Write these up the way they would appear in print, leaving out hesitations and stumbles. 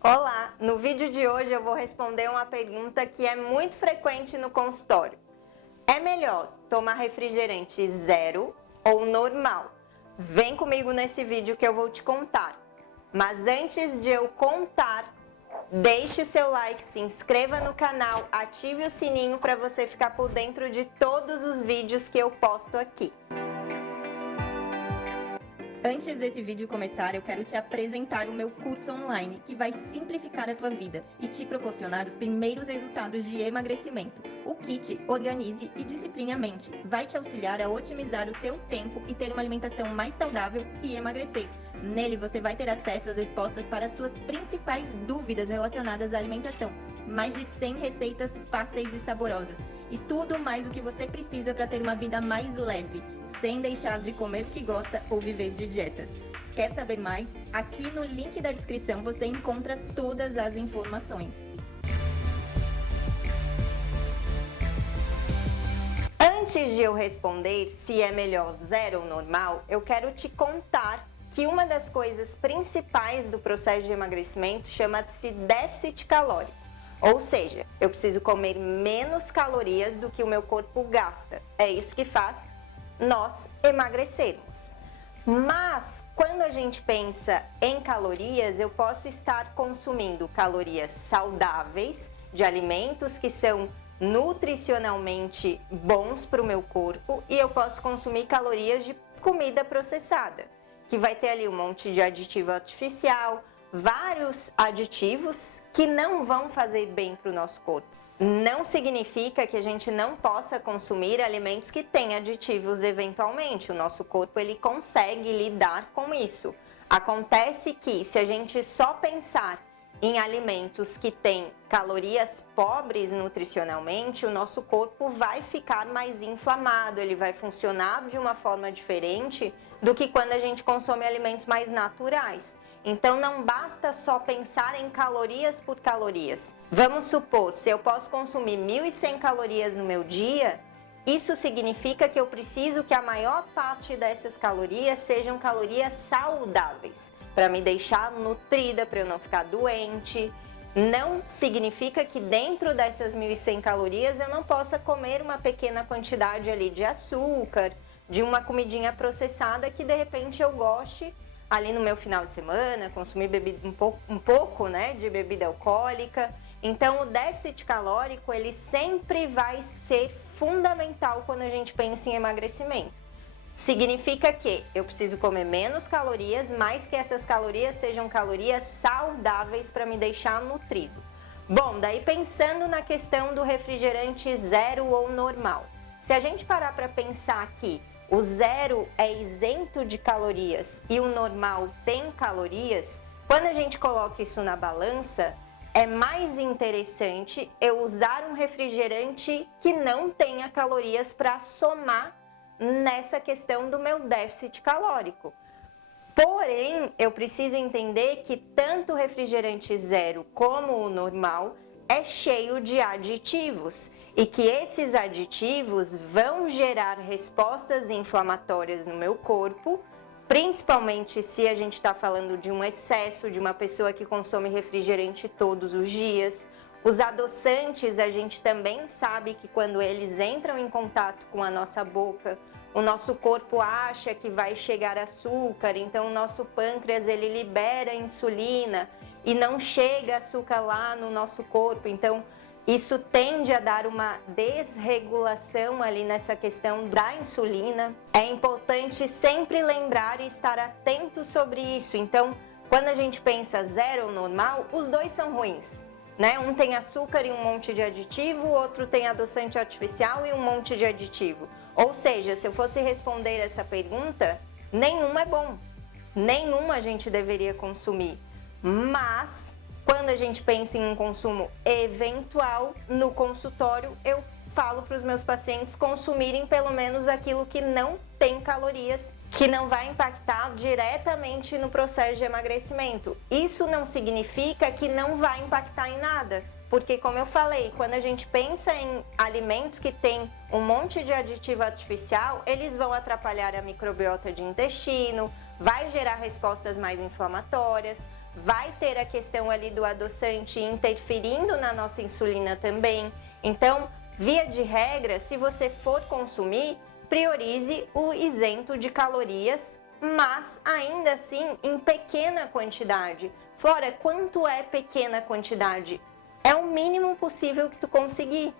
Olá! No vídeo de hoje eu vou responder uma pergunta que é muito frequente no consultório. É melhor tomar refrigerante zero ou normal? Vem comigo nesse vídeo que eu vou te contar. Mas antes de eu contar, deixe seu like, se inscreva no canal, ative o sininho para você ficar por dentro de todos os vídeos que eu posto aqui. Antes desse vídeo começar, eu quero te apresentar o meu curso online, que vai simplificar a tua vida e te proporcionar os primeiros resultados de emagrecimento. O kit Organize e Discipline a Mente vai te auxiliar a otimizar o teu tempo e ter uma alimentação mais saudável e emagrecer. Nele você vai ter acesso às respostas para as suas principais dúvidas relacionadas à alimentação, mais de 100 receitas fáceis e saborosas, e tudo mais o que você precisa para ter uma vida mais leve, sem deixar de comer o que gosta ou viver de dietas. Quer saber mais? Aqui no link da descrição você encontra todas as informações. Antes de eu responder se é melhor zero ou normal, eu quero te contar que uma das coisas principais do processo de emagrecimento chama-se déficit calórico. Ou seja, eu preciso comer menos calorias do que o meu corpo gasta. É isso que faz nós emagrecermos. Mas quando a gente pensa em calorias, eu posso estar consumindo calorias saudáveis de alimentos que são nutricionalmente bons para o meu corpo, e eu posso consumir calorias de comida processada, que vai ter ali um monte de aditivo artificial, vários aditivos que não vão fazer bem para o nosso corpo. Não significa que a gente não possa consumir alimentos que têm aditivos eventualmente. O nosso corpo ele consegue lidar com isso. Acontece que se a gente só pensar em alimentos que têm calorias pobres nutricionalmente, o nosso corpo vai ficar mais inflamado, ele vai funcionar de uma forma diferente do que quando a gente consome alimentos mais naturais. Então não basta só pensar em calorias por calorias. Vamos supor, se eu posso consumir 1.100 calorias no meu dia, isso significa que eu preciso que a maior parte dessas calorias sejam calorias saudáveis, para me deixar nutrida, para eu não ficar doente. Não significa que dentro dessas 1.100 calorias eu não possa comer uma pequena quantidade ali de açúcar, de uma comidinha processada que de repente eu goste ali no meu final de semana, consumir bebida, um pouco né, de bebida alcoólica. Então o déficit calórico ele sempre vai ser fundamental quando a gente pensa em emagrecimento. Significa que eu preciso comer menos calorias, mas que essas calorias sejam calorias saudáveis para me deixar nutrido. Bom, daí pensando na questão do refrigerante zero ou normal. Se a gente parar para pensar aqui, o zero é isento de calorias e o normal tem calorias, quando a gente coloca isso na balança, é mais interessante eu usar um refrigerante que não tenha calorias para somar nessa questão do meu déficit calórico. Porém, eu preciso entender que tanto o refrigerante zero como o normal é cheio de aditivos e que esses aditivos vão gerar respostas inflamatórias no meu corpo, principalmente se a gente está falando de um excesso, de uma pessoa que consome refrigerante todos os dias. Os adoçantes, a gente também sabe que quando eles entram em contato com a nossa boca, o nosso corpo acha que vai chegar açúcar, então o nosso pâncreas ele libera insulina e não chega açúcar lá no nosso corpo. Então isso tende a dar uma desregulação ali nessa questão da insulina. É importante sempre lembrar e estar atento sobre isso. Então, quando a gente pensa zero ou normal, os dois são ruins, né? Um tem açúcar e um monte de aditivo, o outro tem adoçante artificial e um monte de aditivo. Ou seja, se eu fosse responder essa pergunta, nenhum é bom, nenhuma a gente deveria consumir. Mas quando a gente pensa em um consumo eventual, no consultório eu falo para os meus pacientes consumirem pelo menos aquilo que não tem calorias, que não vai impactar diretamente no processo de emagrecimento. Isso não significa que não vai impactar em nada, porque como eu falei, quando a gente pensa em alimentos que têm um monte de aditivo artificial, eles vão atrapalhar a microbiota de intestino, vai gerar respostas mais inflamatórias, vai ter a questão ali do adoçante interferindo na nossa insulina também. Então, via de regra, se você for consumir, priorize o isento de calorias, mas ainda assim em pequena quantidade. Flora, quanto é pequena quantidade? É o mínimo possível que tu conseguir.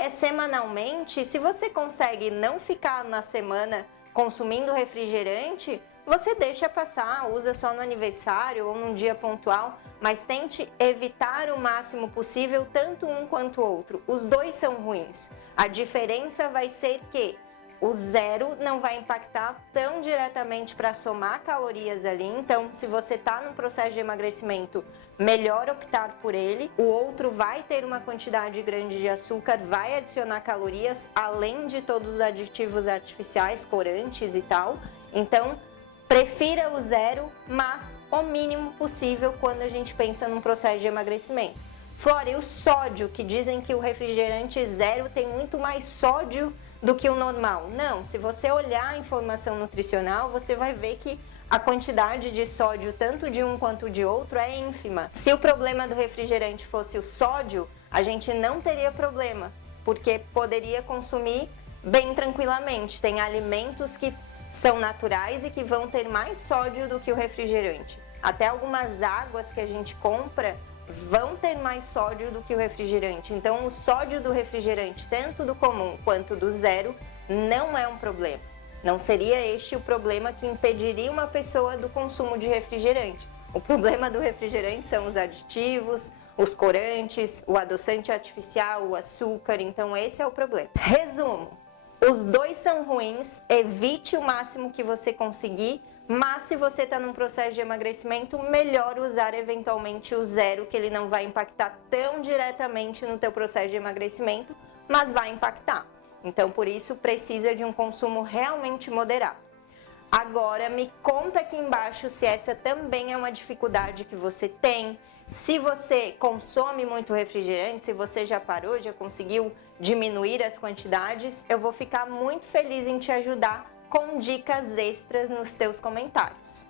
É semanalmente? Se você consegue não ficar na semana consumindo refrigerante, você deixa passar, usa só no aniversário ou num dia pontual, mas tente evitar o máximo possível tanto um quanto o outro. Os dois são ruins. A diferença vai ser que o zero não vai impactar tão diretamente para somar calorias ali. Então, se você está num processo de emagrecimento, melhor optar por ele. O outro vai ter uma quantidade grande de açúcar, vai adicionar calorias, além de todos os aditivos artificiais, corantes e tal. Então, prefira o zero, mas o mínimo possível quando a gente pensa num processo de emagrecimento. Flora, e o sódio, que dizem que o refrigerante zero tem muito mais sódio do que o normal? Não, se você olhar a informação nutricional, você vai ver que a quantidade de sódio, tanto de um quanto de outro, é ínfima. Se o problema do refrigerante fosse o sódio, a gente não teria problema, porque poderia consumir bem tranquilamente. Tem alimentos que são naturais e que vão ter mais sódio do que o refrigerante. Até algumas águas que a gente compra vão ter mais sódio do que o refrigerante. Então, o sódio do refrigerante, tanto do comum quanto do zero, não é um problema. Não seria este o problema que impediria uma pessoa do consumo de refrigerante. O problema do refrigerante são os aditivos, os corantes, o adoçante artificial, o açúcar. Então, esse é o problema. Resumo: os dois são ruins, evite o máximo que você conseguir, mas se você está num processo de emagrecimento, melhor usar eventualmente o zero, que ele não vai impactar tão diretamente no teu processo de emagrecimento, mas vai impactar. Então, por isso, precisa de um consumo realmente moderado. Agora, me conta aqui embaixo se essa também é uma dificuldade que você tem, se você consome muito refrigerante, se você já parou, já conseguiu diminuir as quantidades. Eu vou ficar muito feliz em te ajudar com dicas extras nos teus comentários.